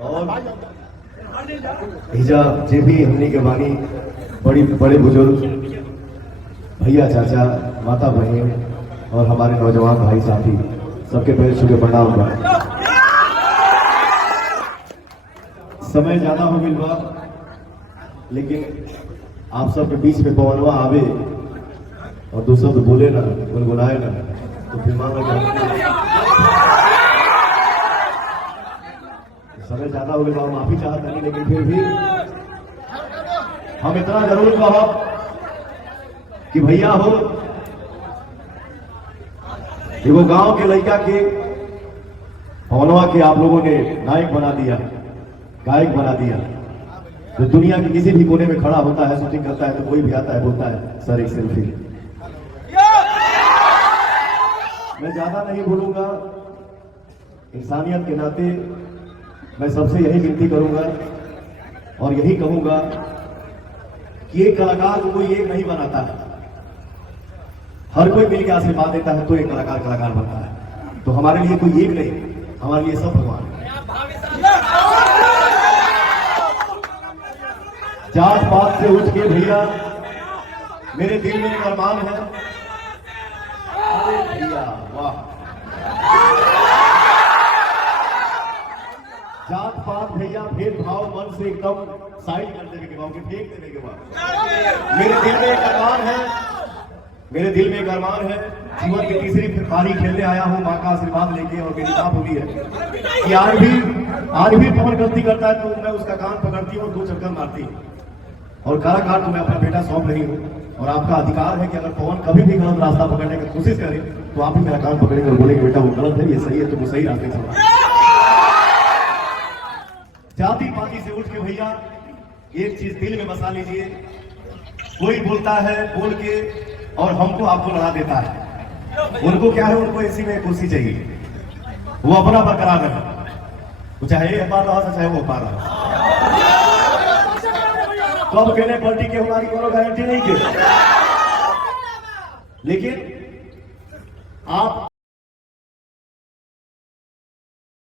और हिजा जे भी हमने के बानी बड़े बुजुर्ग भैया चाचा माता बहन और हमारे नौजवान भाई साथी सबके पैर छू के प्रणाम बा। समय ज्यादा हो गई बा, लेकिन आप सबके बीच में पवनवा आवे और दो शब्द बोले ना, गुनगुनाए ना, तो फिर मान लगा समय ज्यादा हो गया, माफी चाहते हैं, लेकिन फिर भी हम इतना जरूर कहो कि भैया हो एगो गांव के लड़का के पवनवा के आप लोगों ने नायक बना दिया, गायक बना दिया। जो दुनिया के किसी भी कोने में खड़ा होता है, शूटिंग करता है, तो कोई भी आता है बोलता है सर एक सेल्फी। मैं ज्यादा नहीं बोलूंगा, इंसानियत के नाते मैं सबसे यही विनती करूंगा और यही कहूंगा कि एक कलाकार को कोई एक नहीं बनाता है, हर कोई मिलकर आशीर्वाद देता है तो एक कलाकार कलाकार बनता है। तो हमारे लिए कोई एक नहीं, हमारे लिए सब भगवान। जात पात से उठ के भैया मेरे दिल में एक अरमान है। अरे भैया वाह, जात पात भैया भेदभाव मन से एकदम साइड कर देने के बाद, फेंक देने के बाद मेरे दिल में एक अरमान है, मेरे दिल में एक अरमान है। जीवन की तीसरी पारी खेलने आया हूं मां का आशीर्वाद लेके, और मेरी मां बोली है कि आज भी पवन गलती करता है तो मैं उसका कान पकड़ती हूँ और 2 चक्कर मारती हूँ। और कलाकार तो मैं अपना बेटा सौंप रही हूँ, और आपका अधिकार है कि अगर पवन कभी भी गलत रास्ता पकड़ने की कोशिश करे तो आप ही मेरा कान पकड़ेंगे और बोलेंगे बेटा वो गलत है, ये सही है, तो वो सही रास्ते चला। जाति पाति से उठ के भैया एक चीज दिल में बसा लीजिए, कोई बोलता है बोल के और हमको आपको लड़ा देता है। उनको क्या है, उनको इसी में कुर्सी चाहिए, वो अपना बरकरार रहे, चाहे ये पार रहा चाहे वो पार रहा। कब कहने पार्टी के हमारी कोनो गारंटी नहीं के, लेकिन आप